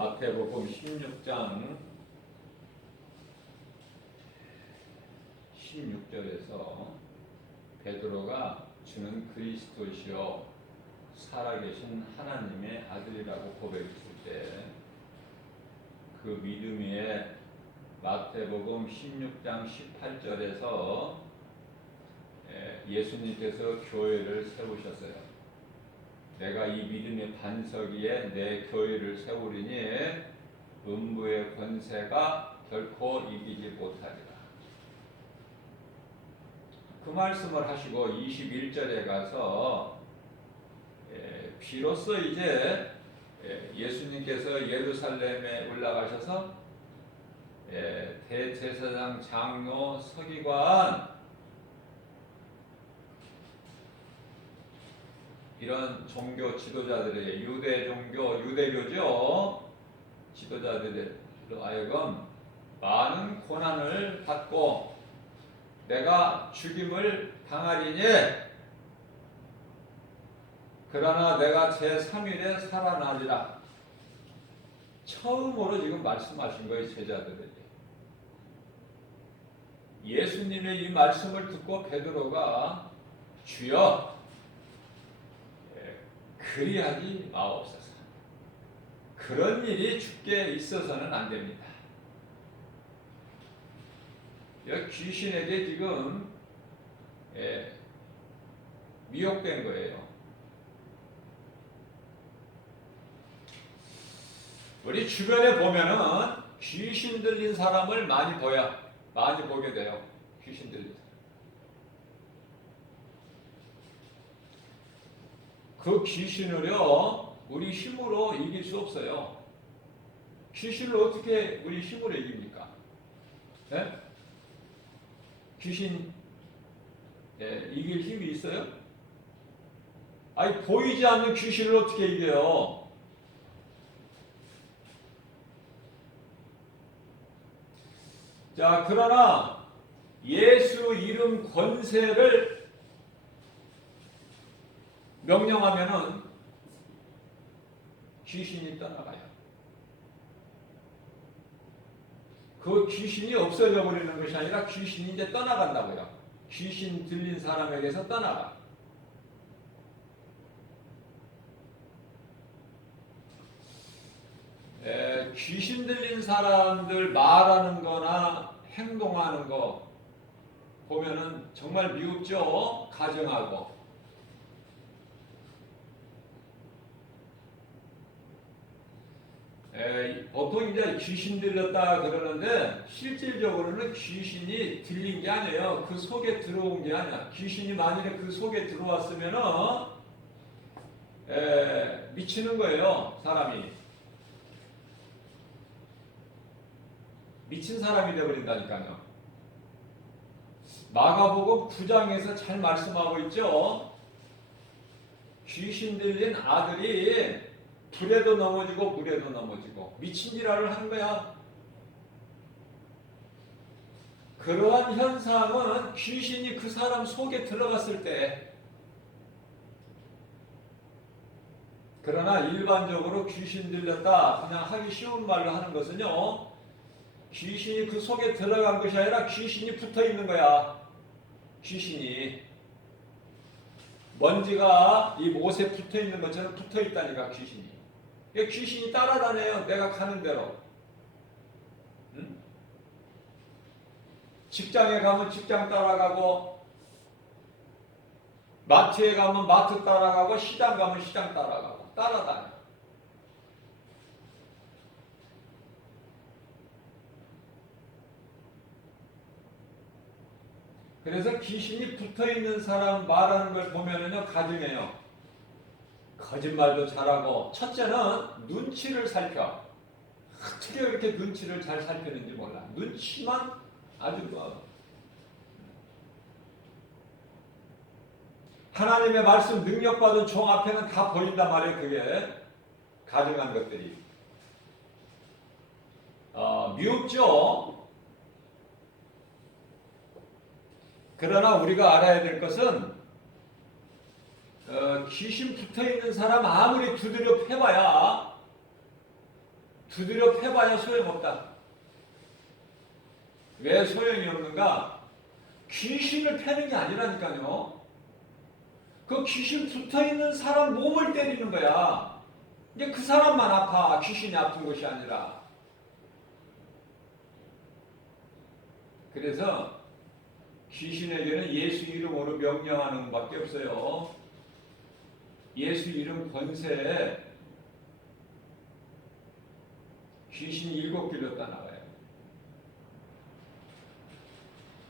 마태복음 16장 16절에서 베드로가 주는 그리스도시요 살아계신 하나님의 아들이라고 고백했을 때 그 믿음 위에 마태복음 16장 18절에서 예수님께서 교회를 세우셨어요. 내가 이 믿음의 반석 위에 내 교회를 세우리니 음부의 권세가 결코 이기지 못하리라. 그 말씀을 하시고 21절에 가서 비로소 이제 예수님께서 예루살렘에 올라가셔서 대제사장, 장로, 서기관 이런 종교 지도자들의 유대 종교, 유대교죠. 지도자들로 하여금 많은 고난을 받고 내가 죽임을 당하리니 그러나 내가 제3일에 살아나리라. 처음으로 지금 말씀하신 거예요, 제자들에게. 예수님의 이 말씀을 듣고 베드로가 주여 그리하지 마옵소서. 그런 일이 주께 있어서는 안 됩니다. 귀신에게 지금 미혹된 거예요. 우리 주변에 보면은 귀신 들린 사람을 많이 보게 돼요. 귀신 들린 사람. 그 귀신을요, 우리 힘으로 이길 수 없어요. 귀신을 어떻게 우리 힘으로 이깁니까? 네? 귀신 이길 힘이 있어요? 아니, 보이지 않는 귀신을 어떻게 이겨요? 자, 그러나 예수 이름 권세를 명령하면은 귀신이 떠나가요. 그 귀신이 없어져 버리는 것이 아니라 귀신이 이제 떠나간다고요. 귀신 들린 사람에게서 떠나가. 귀신 들린 사람들 말하는 거나 행동하는 거 보면은 정말 미흡죠? 가정하고. 보통 이제 귀신 들렸다 그러는데 실질적으로는 귀신이 들린 게 아니에요. 그 속에 들어온 게 아니야. 귀신이 만일에 그 속에 들어왔으면은 미치는 거예요, 사람이. 미친 사람이 되어버린다니까요. 마가복음 9장에서 잘 말씀하고 있죠. 귀신 들린 아들이 불에도 넘어지고 물에도 넘어지고 미친 지랄을 하는 거야. 그러한 현상은 귀신이 그 사람 속에 들어갔을 때. 그러나 일반적으로 귀신 들렸다 그냥 하기 쉬운 말로 하는 것은요, 귀신이 그 속에 들어간 것이 아니라 귀신이 붙어 있는 거야. 귀신이 먼지가 이 못에 붙어 있는 것처럼 붙어 있다니까, 귀신이. 귀신이 따라다녀요, 내가 가는 대로. 응? 직장에 가면 직장 따라가고, 마트에 가면 마트 따라가고, 시장 가면 시장 따라가고, 따라다녀. 그래서 귀신이 붙어있는 사람 말하는 걸 보면은요, 가증해요. 거짓말도 잘하고, 첫째는 눈치를 살펴. 어떻게 이렇게 눈치를 잘 살피는지 몰라. 눈치만 아주 하나님의 말씀 능력받은 종 앞에는 다 보인단 말이에요. 그게 가증한 것들이. 미흡죠. 그러나 우리가 알아야 될 것은 귀신 붙어있는 사람 아무리 두드려 패봐야 두드려 패봐야 소용없다. 왜 소용이 없는가? 귀신을 패는 게 아니라니까요. 그 귀신 붙어있는 사람 몸을 때리는 거야. 이제 그 사람만 아파. 귀신이 아픈 것이 아니라. 그래서 귀신에게는 예수 이름으로 명령하는 것밖에 없어요. 예수 이름 권세에 귀신이 7길로 떠나가요.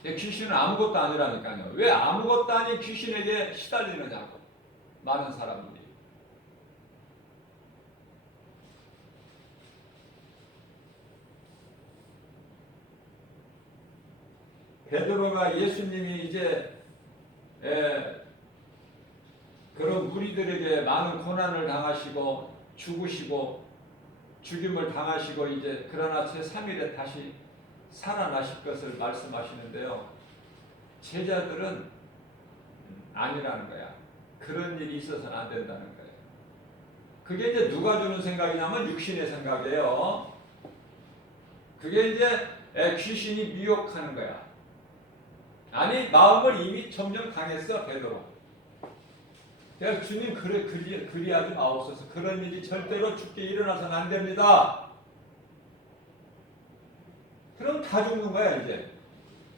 귀신은 아무것도 아니라니까요. 왜 아무것도 아닌 귀신에게 시달리느냐고. 많은 사람들이. 베드로가 예수님이 이제 그런 무리들에게 많은 고난을 당하시고 죽으시고 죽임을 당하시고 이제 그러나 제3일에 다시 살아나실 것을 말씀하시는데요. 제자들은 아니라는 거야. 그런 일이 있어서는 안 된다는 거예요. 그게 이제 누가 주는 생각이냐면 육신의 생각이에요. 그게 이제 귀신이 미혹하는 거야. 아니 마음을 이미 점점 강했어 베드로. 그래서 주님 그리하지 마옵소서. 그런 일이 절대로 죽게 일어나서는 안 됩니다. 그럼 다 죽는 거야 이제.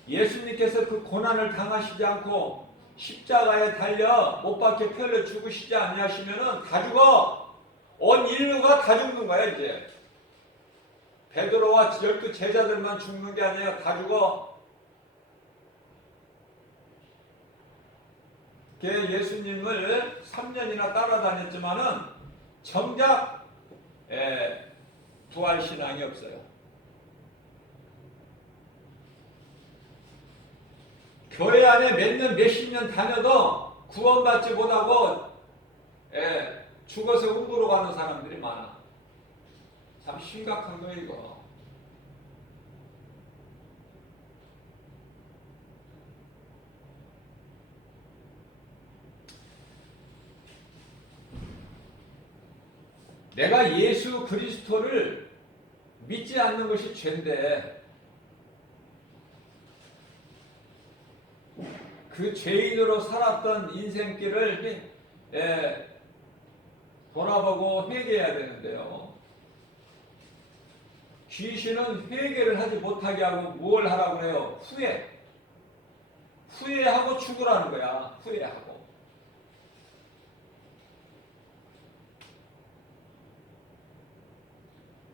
예수님께서 그 고난을 당하시지 않고 십자가에 달려 못 박혀 펴려 죽으시지 아니하시면은 다 죽어. 온 인류가 다 죽는 거야 이제. 베드로와 12 제자들만 죽는 게 아니라 다 죽어. 예수님을 3년이나 따라다녔지만은 정작 부활신앙이 없어요. 교회 안에 몇 년, 몇십 년 다녀도 구원받지 못하고 죽어서 음부로 가는 사람들이 많아. 참 심각한 거예요 이거. 내가 예수 그리스도를 믿지 않는 것이 죄인데 그 죄인으로 살았던 인생길을 돌아보고 회개해야 되는데요. 귀신은 회개를 하지 못하게 하고 뭘 하라고 그래요? 후회하고 죽으라는 거야. 후회하고.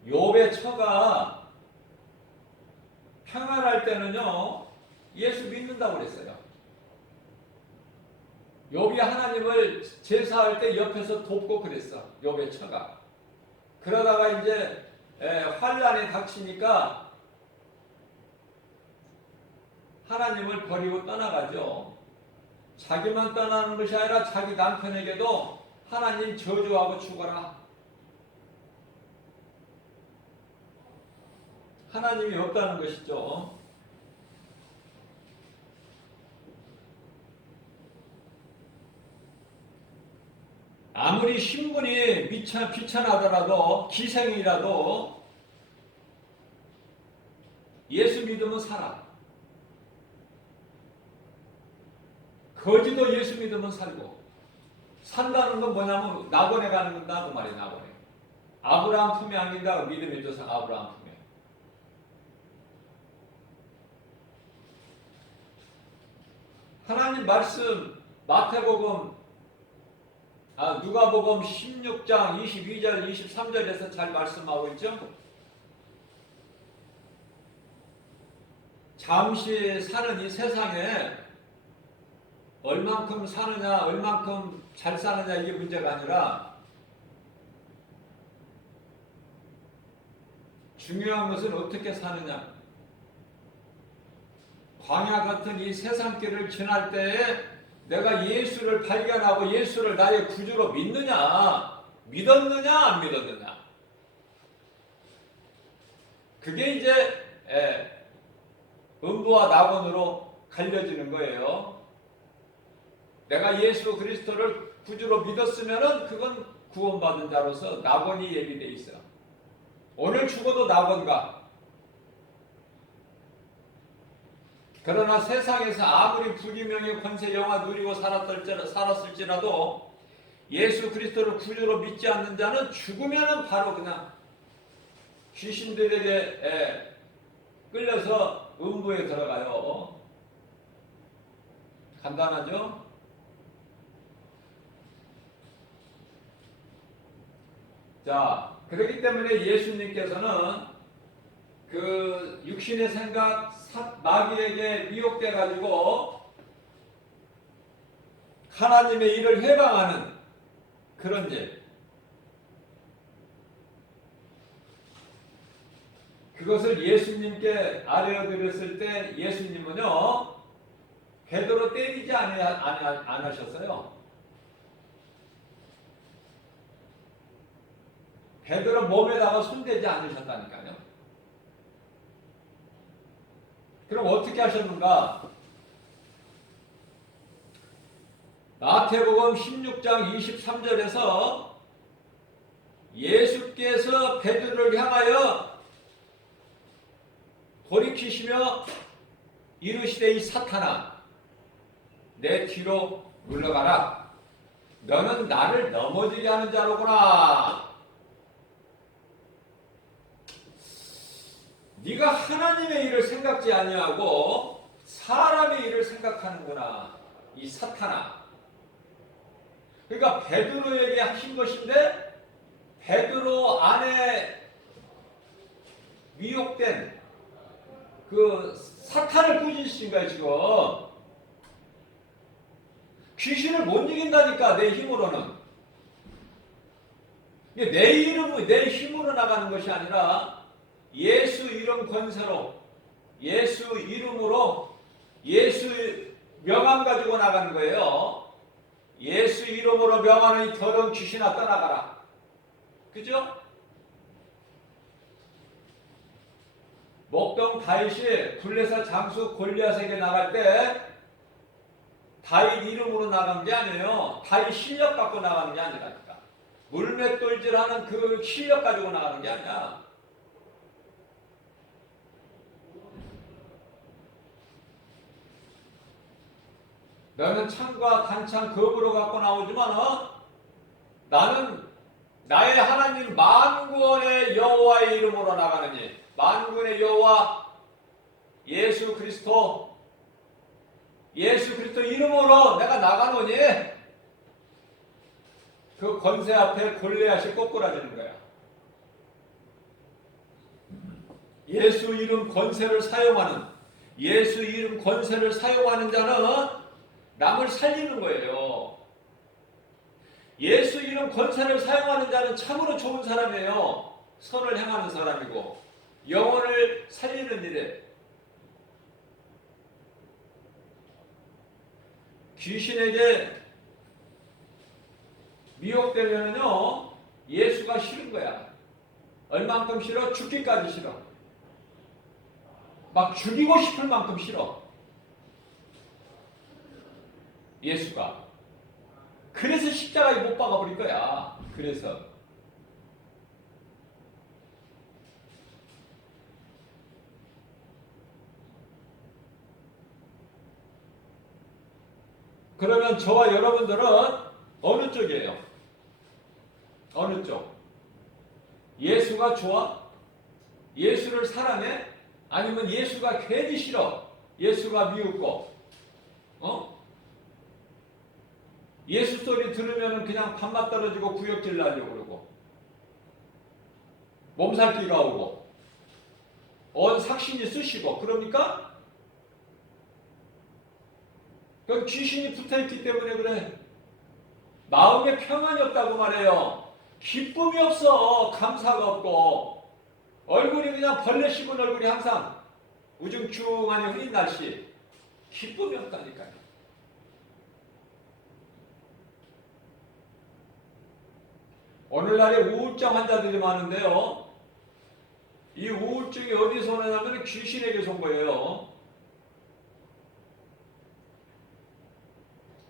욥의 처가 평안할 때는요 예수 믿는다고 그랬어요. 욥이 하나님을 제사할 때 옆에서 돕고 그랬어. 욥의 처가. 그러다가 이제 환란이 닥치니까 하나님을 버리고 떠나가죠. 자기만 떠나는 것이 아니라 자기 남편에게도 하나님 저주하고 죽어라. 하나님이 없다는 것이죠. 아무리 신분이 비천하더라도 기생이라도 예수 믿으면 살아. 거지도 예수 믿으면 살고. 산다는 건 뭐냐면 낙원에 가는 건다 그 말이야. 낙원에. 아브라함 품에 안긴다. 믿음의 조상 아브라함 품에. 하나님 말씀 마태복음 누가복음 16장 22절 23절에서 잘 말씀하고 있죠. 잠시 사는 이 세상에 얼만큼 사느냐 얼만큼 잘 사느냐 이게 문제가 아니라 중요한 것은 어떻게 사느냐. 광야 같은 이 세상길을 지날 때에 내가 예수를 발견하고 예수를 나의 구주로 믿느냐 안 믿었느냐. 그게 이제 음부와 낙원으로 갈려지는 거예요. 내가 예수 그리스도를 구주로 믿었으면은 그건 구원받은 자로서 낙원이 예비되어 있어. 오늘 죽어도 나건가. 그러나 세상에서 아무리 부귀명예 권세 영화 누리고 살았을지라도 예수 그리스도를 구주로 믿지 않는 자는 죽으면은 바로 그냥 귀신들에게 끌려서 음부에 들어가요. 간단하죠? 자, 그렇기 때문에 예수님께서는 그 육신의 생각, 마귀에게 미혹돼 가지고 하나님의 일을 해방하는 그런 일, 그것을 예수님께 알려드렸을 때 예수님은요 베드로 때리지 않으셨어요. 베드로 몸에다가 손대지 않으셨다니까요. 그럼 어떻게 하셨는가? 마태복음 16장 23절에서 예수께서 베드로를 향하여 돌이키시며 이르시되 이 사탄아 내 뒤로 물러가라. 너는 나를 넘어지게 하는 자로구나. 네가 하나님의 일을 생각지 아니하고 사람의 일을 생각하는구나. 이 사탄아. 그러니까 베드로에게 하신 것인데 베드로 안에 미혹된 그 사탄을 꾸짖으신 거예요. 지금 귀신을 못 이긴다니까. 내 힘으로는. 내 힘으로 나가는 것이 아니라 예수 이름 권세로, 예수 이름으로, 예수 명함 가지고 나가는 거예요. 예수 이름으로 명하는 이 더러운 귀신아 떠나가라. 그죠? 목동 다윗이 블레셋 장수 골리앗에게 나갈 때 다윗 이름으로 나간 게 아니에요. 다윗 실력 갖고 나가는 게 아니라니까. 물맷돌질하는 그 실력 가지고 나가는 게 아니야. 너는 창과 단창 검으로 갖고 나오지만 나는 나의 하나님 만군의 여호와의 이름으로 나가느니. 만군의 여호와 예수 그리스도 이름으로 내가 나가노니 그 권세 앞에 골리앗이 꼬꾸라지는 거야. 예수 이름 권세를 사용하는 자는 남을 살리는 거예요. 예수 이름 권세를 사용하는 자는 참으로 좋은 사람이에요. 선을 행하는 사람이고 영혼을 살리는 일에 귀신에게 미혹되면요 예수가 싫은 거야. 얼만큼 싫어? 죽기까지 싫어. 막 죽이고 싶을 만큼 싫어. 예수가. 그래서 십자가에 못 박아버릴 거야. 그래서. 그러면 저와 여러분들은 어느 쪽이에요? 어느 쪽? 예수가 좋아? 예수를 사랑해? 아니면 예수가 괜히 싫어? 예수가 미웃고? 예수 소리 들으면 그냥 밥맛 떨어지고 구역질 나려고 그러고 몸살기가 오고 온 삭신이 쑤시고 그러니까 그건 귀신이 붙어있기 때문에 그래. 마음에 평안이 없다고 말해요. 기쁨이 없어. 감사가 없고 얼굴이 그냥 벌레 씹은 얼굴이 항상 우중충하니 흐린 날씨. 기쁨이 없다니까요. 오늘날에 우울증 환자들이 많은데요. 이 우울증이 어디서 오냐면 귀신에게서 온 거예요.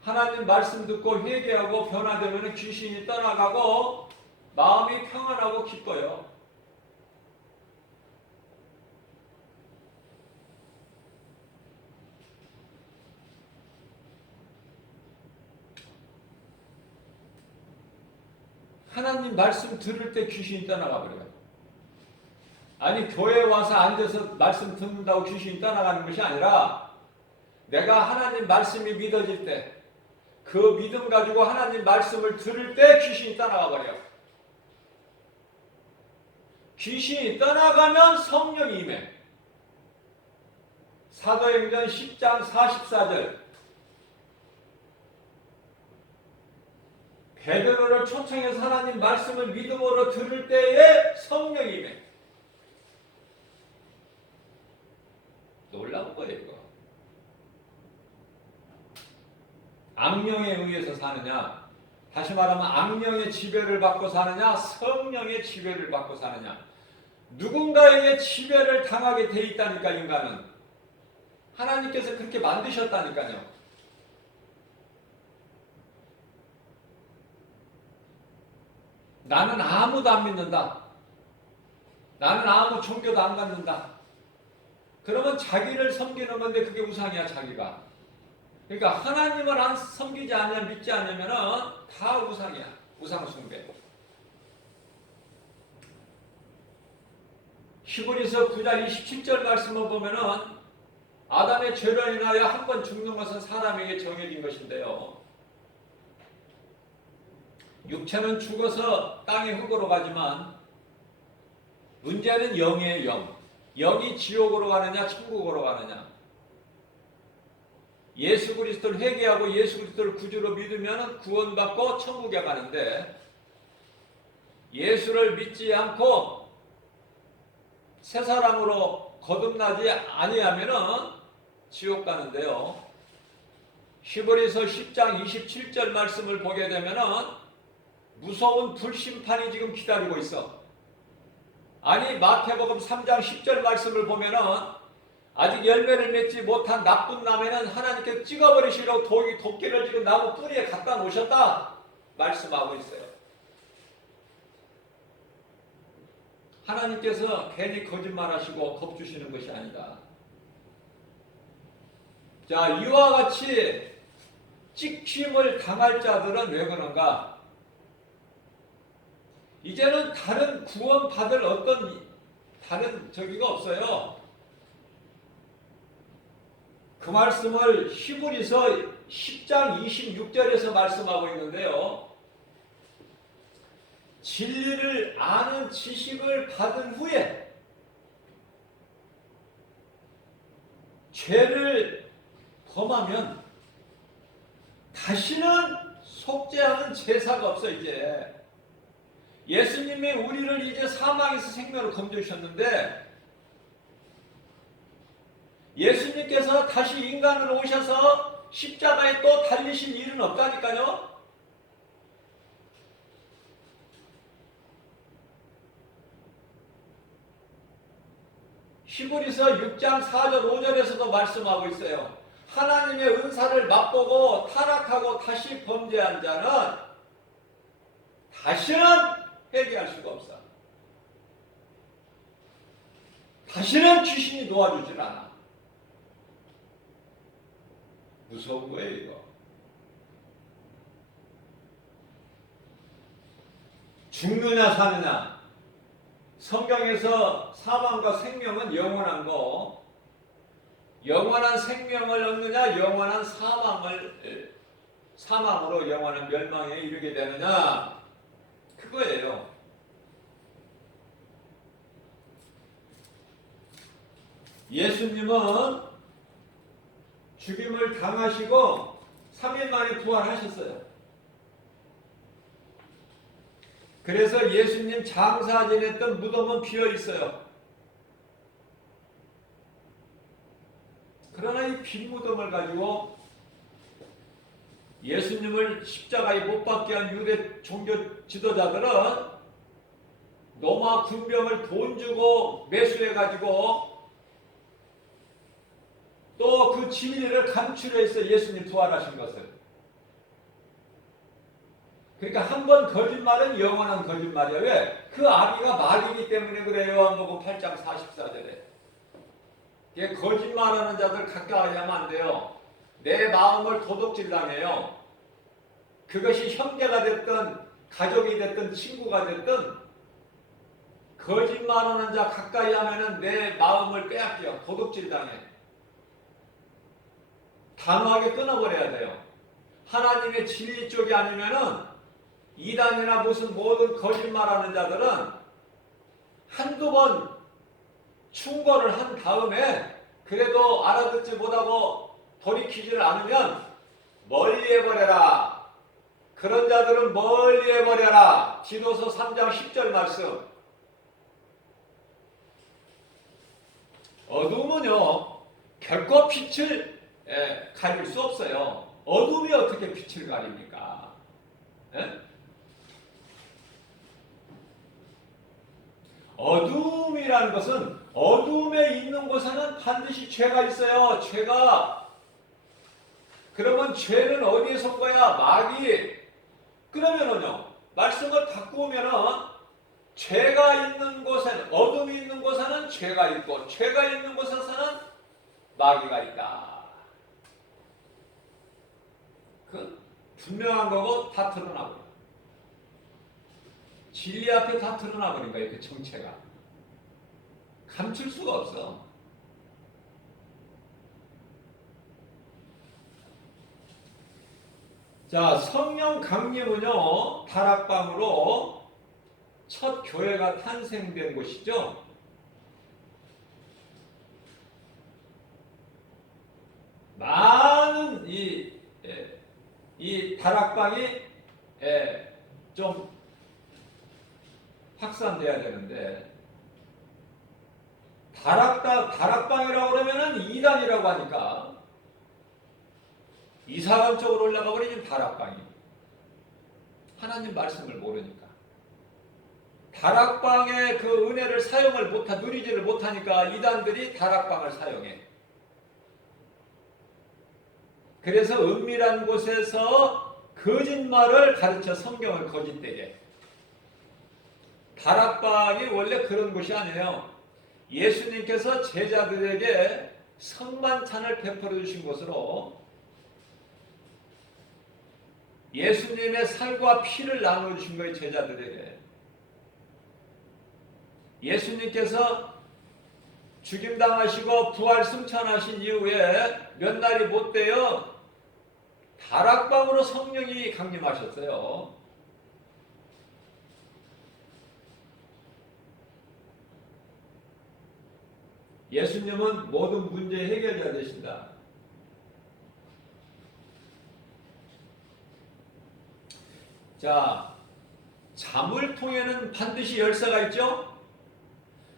하나님 말씀 듣고 회개하고 변화되면 귀신이 떠나가고 마음이 평안하고 기뻐요. 하나님 말씀 들을 때 귀신이 떠나가 버려요. 아니 교회 와서 앉아서 말씀 듣는다고 귀신이 떠나가는 것이 아니라 내가 하나님 말씀이 믿어질 때 그 믿음 가지고 하나님 말씀을 들을 때 귀신이 떠나가 버려요. 귀신이 떠나가면 성령이 임해. 사도행전 10장 44절 베드로를 초청해서 하나님 말씀을 믿음으로 들을 때에 성령이 임해. 놀라운 거예요 이거. 악령에 의해서 사느냐, 다시 말하면 악령의 지배를 받고 사느냐, 성령의 지배를 받고 사느냐. 누군가에게 지배를 당하게 돼 있다니까. 인간은 하나님께서 그렇게 만드셨다니까요. 나는 아무도 안 믿는다, 나는 아무 종교도 안 갖는다. 그러면 자기를 섬기는 건데 그게 우상이야. 자기가. 그러니까 하나님을 안 섬기지 않으면, 믿지 않으면 다 우상이야. 우상 숭배. 히브리서 9장 27절 말씀을 보면은 아담의 죄로 인하여 한 번 죽는 것은 사람에게 정해진 것인데요. 육체는 죽어서 땅의 흙으로 가지만 문제는 영의 영. 영이 지옥으로 가느냐 천국으로 가느냐. 예수 그리스도를 회개하고 예수 그리스도를 구주로 믿으면 구원받고 천국에 가는데, 예수를 믿지 않고 새 사람으로 거듭나지 아니하면 지옥 가는데요. 히브리서 10장 27절 말씀을 보게 되면 무서운 불심판이 지금 기다리고 있어. 아니 마태복음 3장 10절 말씀을 보면은 아직 열매를 맺지 못한 나쁜 나무는 하나님께 찍어버리시려고 도끼를 지금 나무 뿌리에 갖다 놓으셨다 말씀하고 있어요. 하나님께서 괜히 거짓말하시고 겁주시는 것이 아니다. 자, 이와 같이 찍힘을 당할 자들은 왜 그런가? 이제는 다른 구원받을 어떤 다른 저기가 없어요. 그 말씀을 히브리서 10장 26절에서 말씀하고 있는데요. 진리를 아는 지식을 받은 후에 죄를 범하면 다시는 속죄하는 제사가 없어. 이제 예수님이 우리를 이제 사망에서 생명을 건져주셨는데, 예수님께서 다시 인간으로 오셔서 십자가에 또 달리실 일은 없다니까요. 히브리서 6장 4절 5절에서도 말씀하고 있어요. 하나님의 은사를 맛보고 타락하고 다시 범죄한 자는 다시는 회개할 수가 없어. 다시는 귀신이 놓아주질 않아. 무서운 거예요 이거. 죽느냐 사느냐. 성경에서 사망과 생명은 영원한 거, 영원한 생명을 얻느냐 영원한 사망으로 영원한 멸망에 이르게 되느냐, 그거예요. 예수님은 죽임을 당하시고 3일 만에 부활하셨어요. 그래서 예수님 장사 지냈던 무덤은 비어 있어요. 그러나 이 빈 무덤을 가지고 예수님을 십자가에 못 박게 한 유대 종교 지도자들은 로마 군병을 돈 주고 매수해 가지고 또 그 진리를 감추려해서 예수님 부활하신 것을. 그러니까 한 번 거짓말은 영원한 거짓말이야. 왜? 그 아비가 말이기 때문에 그래요. 요한복음 8장 44절에. 거짓말하는 자들 가까이 하면 안 돼요. 내 마음을 도둑질 당해요. 그것이 형제가 됐든 가족이 됐든 친구가 됐든 거짓말하는 자 가까이 하면은 내 마음을 빼앗겨 도둑질 당해. 단호하게 끊어버려야 돼요. 하나님의 진리 쪽이 아니면은 이단이나 무슨 모든 거짓말하는 자들은 한두 번 충고를 한 다음에 그래도 알아듣지 못하고 돌이키지를 않으면 멀리 해버려라. 그런 자들은 멀리 해버려라. 디도서 3장 10절 말씀. 어둠은요 결코 빛을 가릴 수 없어요. 어둠이 어떻게 빛을 가립니까? 예? 어둠이라는 것은 어둠에 있는 곳에는 반드시 죄가 있어요. 죄가. 그러면 죄는 어디에 선 거야? 마귀. 그러면은요 말씀을 바꾸면은 죄가 있는 곳에는 어둠이 있는 곳에는 죄가 있고 죄가 있는 곳에서는 마귀가 있다. 그 분명한 거고 다 드러나고 진리 앞에 다 드러나버린 거예요. 그 정체가 감출 수가 없어. 자, 성령 강림은요 다락방으로 첫 교회가 탄생된 곳이죠. 많은 이 다락방이 좀 확산돼야 되는데 다락방이라고 그러면은 이단이라고 하니까 이상한 쪽으로 올라가 버리면 다락방이 하나님 말씀을 모르니까 다락방의 그 은혜를 사용을 누리지를 못하니까 이단들이 다락방을 사용해. 그래서 은밀한 곳에서 거짓말을 가르쳐 성경을 거짓되게. 다락방이 원래 그런 곳이 아니에요. 예수님께서 제자들에게 성만찬을 베풀어 주신 곳으로 예수님의 살과 피를 나눠주신 거예요. 제자들에게. 예수님께서 죽임당하시고 부활 승천하신 이후에 몇 날이 못 돼요. 다락방으로 성령이 강림하셨어요. 예수님은 모든 문제 해결자 되신다. 자, 자물통에는 반드시 열쇠가 있죠?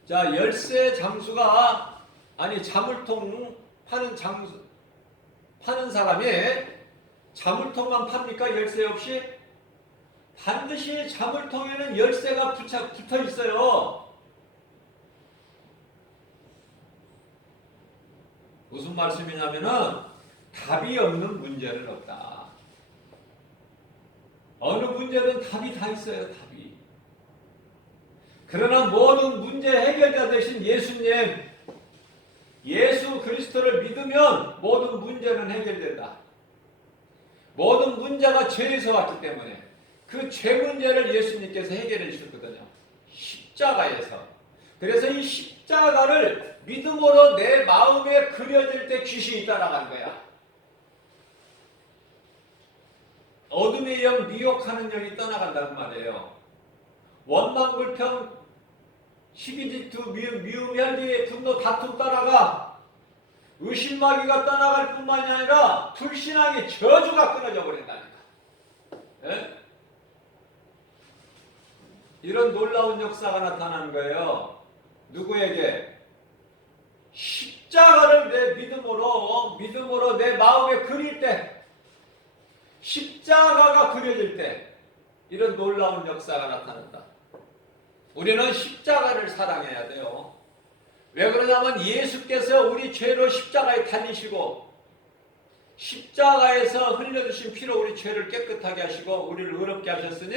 자, 열쇠 장수가, 자물통 파는 사람이 자물통만 팝니까? 열쇠 없이? 반드시 자물통에는 열쇠가 붙어 있어요. 무슨 말씀이냐면은 답이 없는 문제는 없다. 어느 문제든 답이 다 있어요. 답이. 그러나 모든 문제 해결자 되신 예수님, 예수 그리스도를 믿으면 모든 문제는 해결된다. 모든 문제가 죄에서 왔기 때문에 그 죄 문제를 예수님께서 해결해 주셨거든요. 십자가에서. 그래서 이 십자가를 믿음으로 내 마음에 그려질 때 귀신이 따라간 거야. 어둠의 영, 미혹하는 영이 떠나간다는 말이에요. 원망, 불평, 시기, 질투, 미움, 혈기, 분노, 다툼 떠나가. 의심마귀가 떠나갈 뿐만이 아니라 불신앙의 저주가 끊어져 버린다니까. 예? 이런 놀라운 역사가 나타나는 거예요. 누구에게? 십자가를 내 믿음으로 내 마음에 그릴 때, 십자가가 그려질 때 이런 놀라운 역사가 나타난다. 우리는 십자가를 사랑해야 돼요. 왜 그러냐면 예수께서 우리 죄로 십자가에 달리시고 십자가에서 흘려주신 피로 우리 죄를 깨끗하게 하시고 우리를 의롭게 하셨으니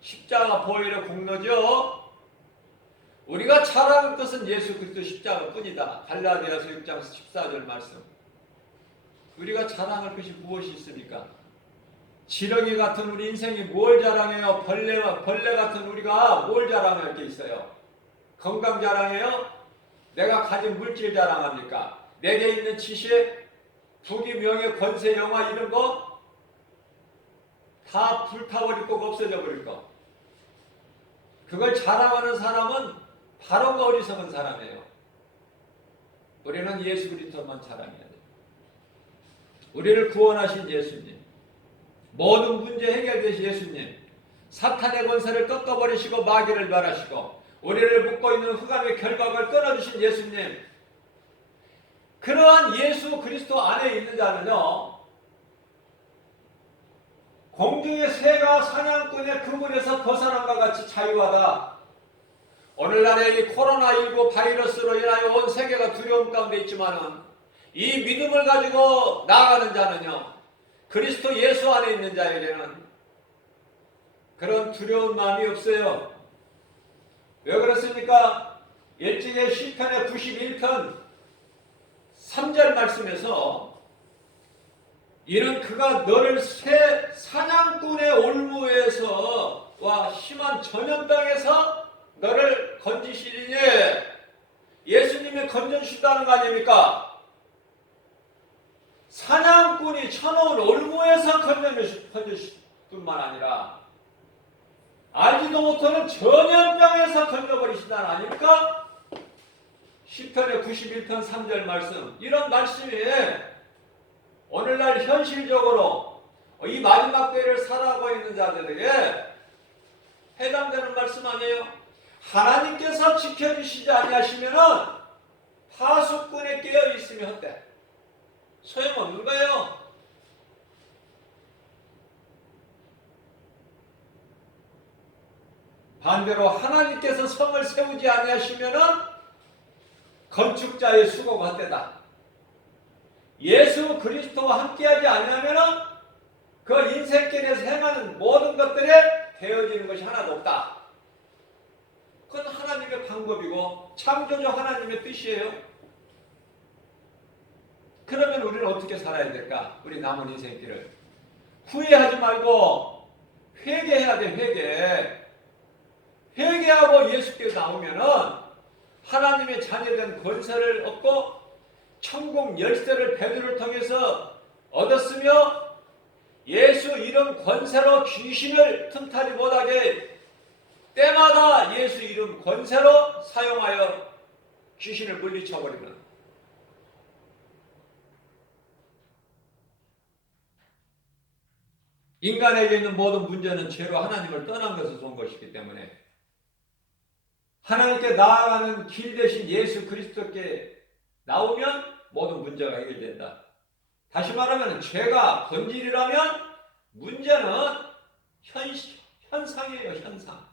십자가 보혈의 공로죠. 우리가 자랑할 것은 예수 그리스도 십자가뿐이다. 갈라디아서 6장 14절 말씀. 우리가 자랑할 것이 무엇이 있습니까? 지렁이 같은 우리 인생이 뭘 자랑해요? 벌레 같은 우리가 뭘 자랑할 게 있어요? 건강 자랑해요? 내가 가진 물질 자랑합니까? 내게 있는 지식, 부귀, 명예, 권세, 영화 이런 거 다 불타버릴 거고 없어져 버릴 거. 그걸 자랑하는 사람은 바로 그 어리석은 사람이에요. 우리는 예수 그리스도만 자랑해야 돼요. 우리를 구원하신 예수님, 모든 문제 해결되신 예수님, 사탄의 권세를 꺾어버리시고 마귀를 멸하시고 우리를 묶고 있는 흑암의 결박을 끊어주신 예수님, 그러한 예수 그리스도 안에 있는 자는요, 공중의 새가 사냥꾼의 그물에서 벗어난과 같이 자유하다. 오늘날의 이 코로나19 바이러스로 인하여 온 세계가 두려움 가운데 있지만은 이 믿음을 가지고 나아가는 자는요, 그리스도 예수 안에 있는 자에게는 그런 두려운 마음이 없어요. 왜 그렇습니까? 일찍의 시편의 91편 3절 말씀에서 이는 그가 너를 새 사냥꾼의 올무에서와 심한 전염병에서 너를 건지시리니, 예수님이 건져주신다는 거 아닙니까? 사냥꾼이 쳐놓은 올무에서 건져주실 뿐만 아니라 알지도 못하는 전염병에서 건져버리신다는 아닙니까? 시편의 91편 3절 말씀, 이런 말씀이 오늘날 현실적으로 이 마지막 때를 살아가고 있는 자들에게 해당되는 말씀 아니에요? 하나님께서 지켜주시지 아니하시면은 파수꾼에 깨어 있으면 헛돼. 소용없는 거예요. 반대로 하나님께서 성을 세우지 아니하시면은 건축자의 수고가 헛되다. 예수 그리스도와 함께하지 아니하면은 그 인생길에서 행하는 모든 것들에 되어지는 것이 하나도 없다. 그건 하나님의 방법이고 창조주 하나님의 뜻이에요. 그러면 우리는 어떻게 살아야 될까? 우리 남은 인생길을 후회하지 말고 회개해야 돼. 회개하고 예수께 나오면은 하나님의 자녀된 권세를 얻고 천국 열쇠를 베드로를 통해서 얻었으며, 예수 이름 권세로 귀신을 틈타지 못하게 때마다 예수 이름 권세로 사용하여 귀신을 물리쳐버리는, 인간에게 있는 모든 문제는 죄로 하나님을 떠난 것에서 온 것이기 때문에 하나님께 나아가는 길 대신 예수 그리스도께 나오면 모든 문제가 해결된다. 다시 말하면 죄가 본질이라면 문제는 현상이에요. 현상.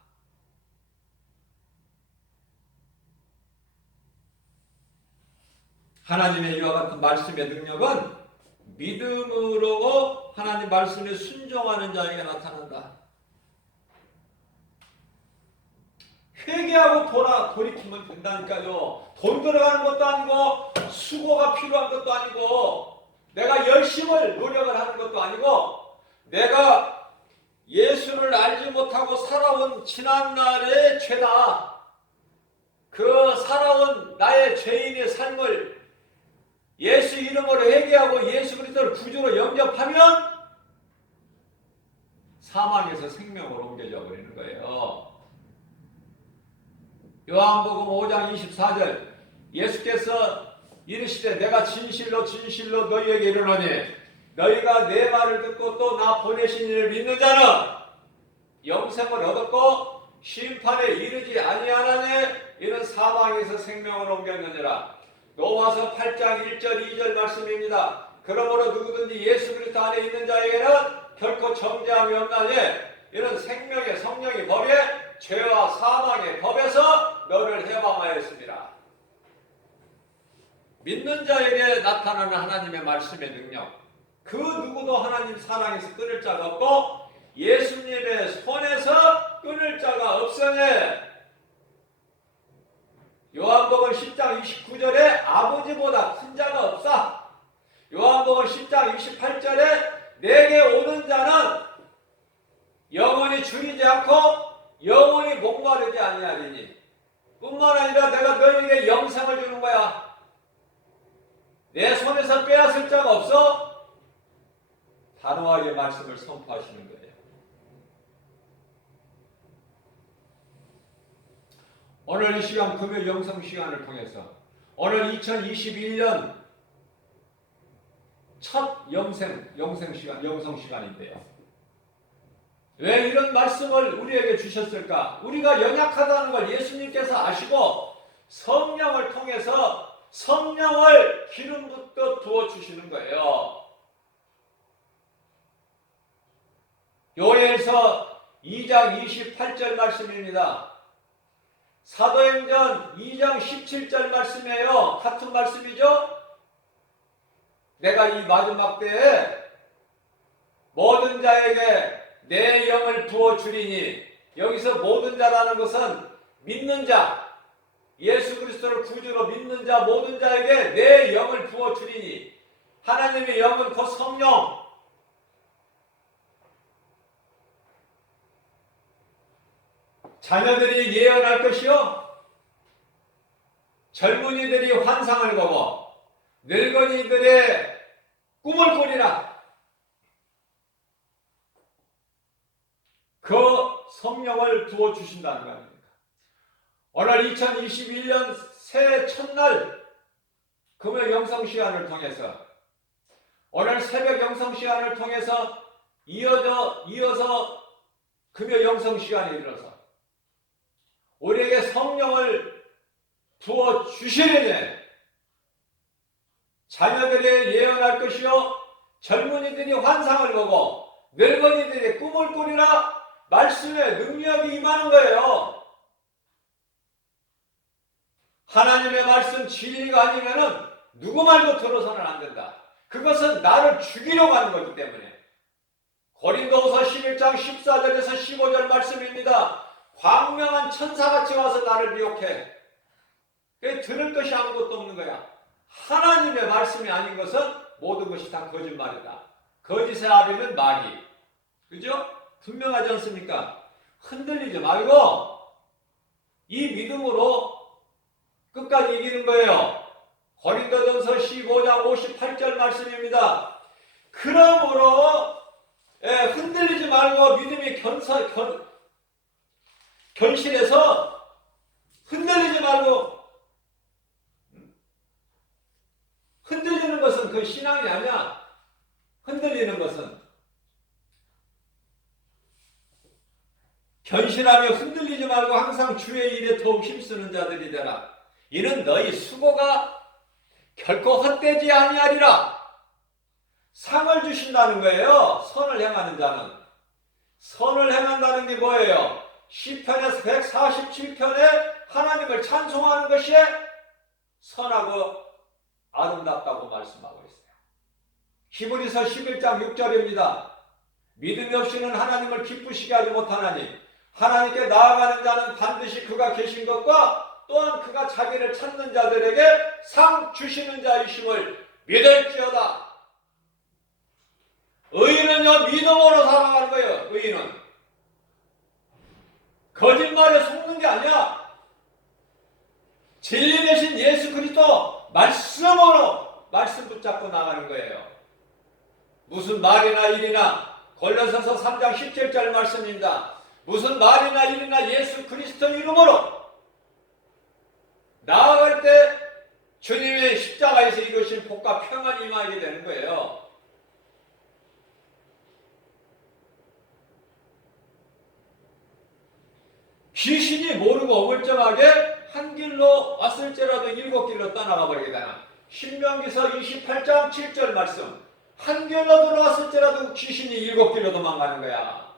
하나님의 이와 같은 말씀의 능력은 믿음으로 하나님 말씀에 순종하는 자에게 나타난다. 회개하고 돌이키면 된다니까요. 돈 들어가는 것도 아니고 수고가 필요한 것도 아니고 내가 열심을 노력을 하는 것도 아니고 내가 예수를 알지 못하고 살아온 지난날의 죄다. 그 살아온 나의 죄인의 삶을 예수 이름으로 회개하고 예수 그리스도를 구주로 영접하면 사망에서 생명으로 옮겨져 버리는 거예요. 요한복음 5장 24절, 예수께서 이르시되 내가 진실로 너희에게 이르노니 너희가 내 말을 듣고 또 나 보내신 이를 믿는 자는 영생을 얻었고 심판에 이르지 아니하나니 이는 사망에서 생명을 옮겼느니라. 로마서 8장 1절 2절 말씀입니다. 그러므로 누구든지 예수 그리스도 안에 있는 자에게는 결코 정죄함이 없나니 이는 생명의 성령이 법에 죄와 사망의 법에서 너를 해방하였습니다. 믿는 자에게 나타나는 하나님의 말씀의 능력, 그 누구도 하나님 사랑에서 끊을 자가 없고 예수님의 손에서 끊을 자가 없으니 요한복음 10장 29절에 아버지보다 큰 자가 없다. 요한복음 10장 28절에 내게 오는 자는 줄이지 않고 영원히 목마르지 아니하리니 뿐만 아니라 내가 너희에게 영생을 주는 거야. 내 손에서 빼앗을 자가 없어. 단호하게 말씀을 선포하시는 거예요. 오늘 이 시간 금요 영성 시간을 통해서 오늘 2021년 첫 영성 시간인데요. 왜 이런 말씀을 우리에게 주셨을까? 우리가 연약하다는 걸 예수님께서 아시고 성령을 통해서 성령을 기름 붓고 부어주시는 거예요. 요엘서 2장 28절 말씀입니다. 사도행전 2장 17절 말씀이에요. 같은 말씀이죠? 내가 이 마지막 때에 모든 자에게 내 영을 부어주리니, 여기서 모든 자라는 것은 믿는 자, 예수 그리스도를 구주로 믿는 자 모든 자에게 내 영을 부어주리니, 하나님의 영은 곧 성령, 자녀들이 예언할 것이요, 젊은이들이 환상을 보고 늙은이들의 꿈을 꾸리라. 그 성령을 부어주신다는 거 아닙니까? 오늘 2021년 새해 첫날 금요 영성 시간을 통해서, 오늘 새벽 영성 시간을 통해서 이어서 금요 영성 시간에 이르러서 우리에게 성령을 부어주시려니 자녀들이 예언할 것이요, 젊은이들이 환상을 보고 늙은이들이 꿈을 꾸리라. 말씀에 능력이 임하는 거예요. 하나님의 말씀 진리가 아니면은 누구 말도 들어서는 안 된다. 그것은 나를 죽이려고 하는 거기 때문에. 고린도후서 11장 14절에서 15절 말씀입니다. 광명한 천사같이 와서 나를 미혹해. 들을 것이 아무것도 없는 거야. 하나님의 말씀이 아닌 것은 모든 것이 다 거짓말이다. 거짓의 아비는 마귀. 그죠? 분명하지 않습니까? 흔들리지 말고 이 믿음으로 끝까지 이기는 거예요. 고린도전서 15장 58절 말씀입니다. 그러므로 흔들리지 말고 믿음이 견실해서 흔들리지 말고, 흔들리는 것은 그 신앙이 아니야. 흔들리는 것은 견실하며 흔들리지 말고 항상 주의 일에 더욱 힘쓰는 자들이 되라. 이는 너희 수고가 결코 헛되지 아니하리라. 상을 주신다는 거예요. 선을 행하는 자는. 선을 행한다는 게 뭐예요? 시편에서 147편에 하나님을 찬송하는 것이 선하고 아름답다고 말씀하고 있어요. 히브리서 11장 6절입니다. 믿음이 없이는 하나님을 기쁘시게 하지 못하나니 하나님께 나아가는 자는 반드시 그가 계신 것과 또한 그가 자기를 찾는 자들에게 상 주시는 자이심을 믿을지어다. 의인은요, 믿음으로 살아가는 거예요. 의인은 거짓말에 속는 게 아니야. 진리 대신 예수 그리스도 말씀으로 말씀 붙잡고 나가는 거예요. 무슨 말이나 일이나, 골로새서 3장 17절 말씀입니다. 무슨 말이나 일이나 예수 그리스도 이름으로 나아갈 때 주님의 십자가에서 이것이 복과 평안이 임하게 되는 거예요. 귀신이 모르고 어물쩡하게 한 길로 왔을지라도 7길로 떠나가 버리게 되나. 신명기서 28장 7절 말씀. 한 길로 들어왔을지라도 귀신이 7길로 도망가는 거야.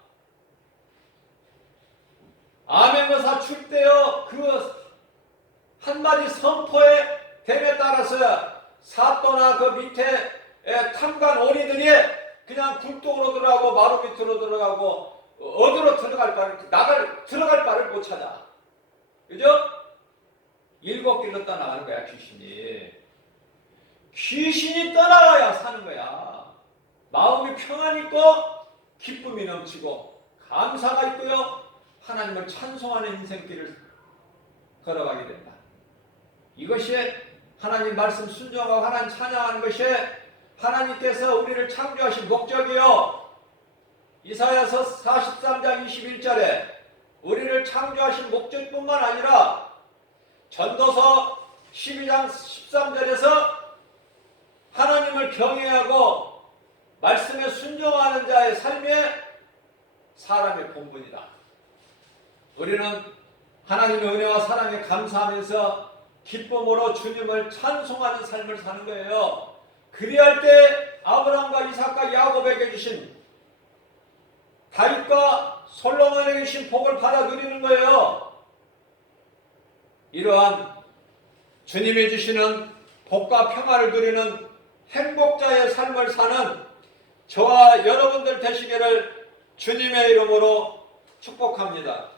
아멘거사 출대여 그 한마디 선포의 됨에 따라서 사또나 그 밑에 탐관 오리들이 그냥 굴뚝으로 들어가고 마루 밑으로 들어가고 어디로 들어갈 바를 못 찾아. 그죠? 7길로 떠나가는 거야, 귀신이. 귀신이 떠나가야 사는 거야. 마음이 평안 있고 기쁨이 넘치고 감사가 있고요. 하나님을 찬송하는 인생길을 걸어가게 된다. 이것이 하나님 말씀 순종하고 하나님 찬양하는 것이 하나님께서 우리를 창조하신 목적이요. 이사야서 43장 21절에 우리를 창조하신 목적뿐만 아니라 전도서 12장 13절에서 하나님을 경외하고 말씀에 순종하는 자의 삶이 사람의 본분이다. 우리는 하나님의 은혜와 사랑에 감사하면서 기쁨으로 주님을 찬송하는 삶을 사는 거예요. 그리할 때 아브라함과 이삭과 야곱에게 주신 다윗과 솔로몬에게 주신 복을 받아 누리는 거예요. 이러한 주님이 주시는 복과 평화를 누리는 행복자의 삶을 사는 저와 여러분들 되시기를 주님의 이름으로 축복합니다.